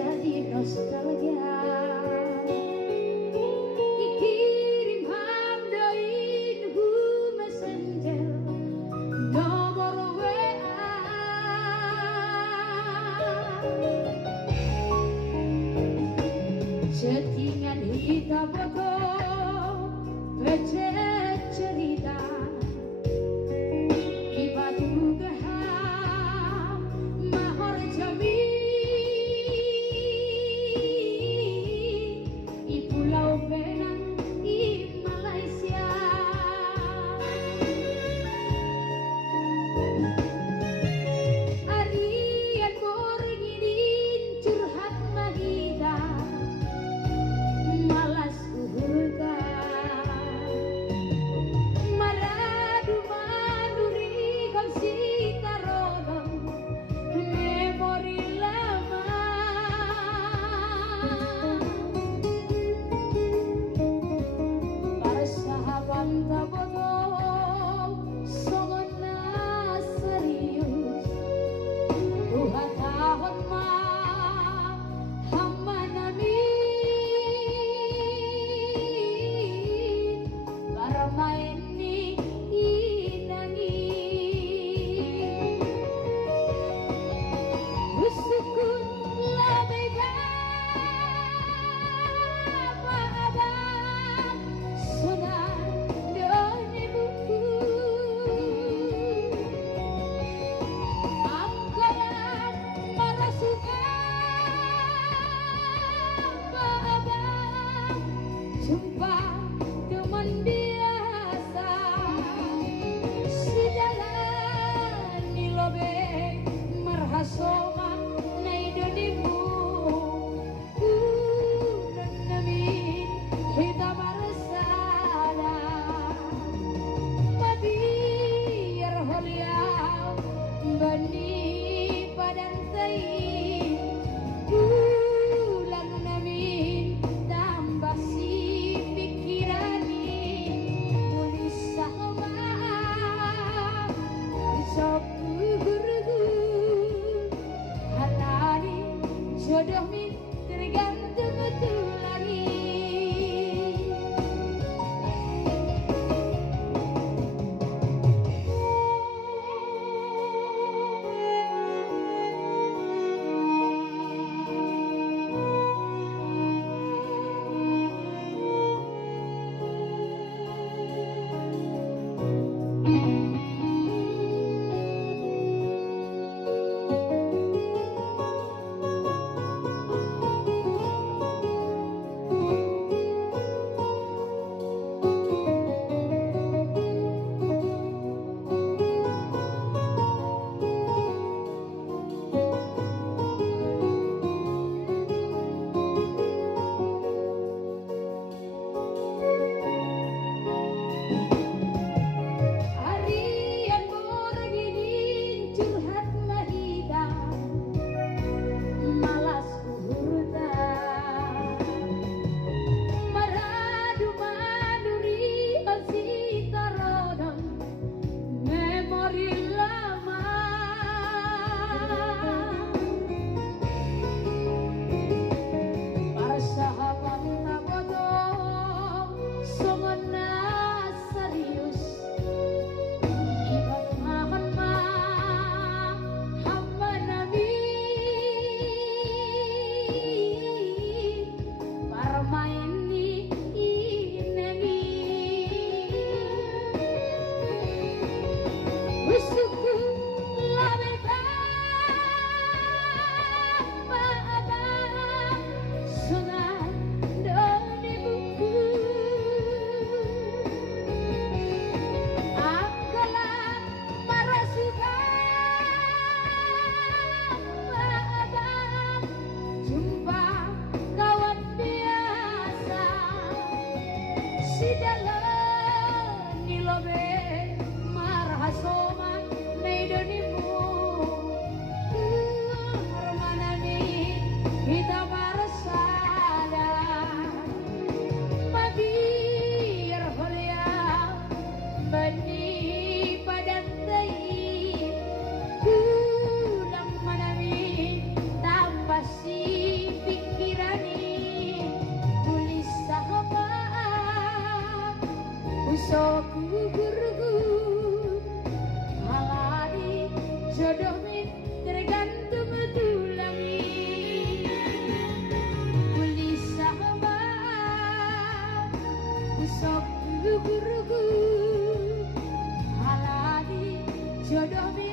jadi nostalgia. Kirim hamdain hu messenger nomor WA. Chattingan hitam foto becek cerita di batu gaham mahor jami di Pulau Penang di Malaysia. Arian borngidin curhat mahita malas uhurka maradu manduri kau sita rodong memori lama. Para sahabat tak bodoh somona serius Tuhan tahun mah hamba nami para main ni inangi usukun labega maabang sunan doni buku angkolan marasuka maabang jumpa teman biasa sejalan di lobek marhasoma nai donimu dan namin hitam marsada madir holiau bani padan tai ulang namin tambah si pikirani mulis sama sok guru halani jodoh min tergantung betul lagi. jodoh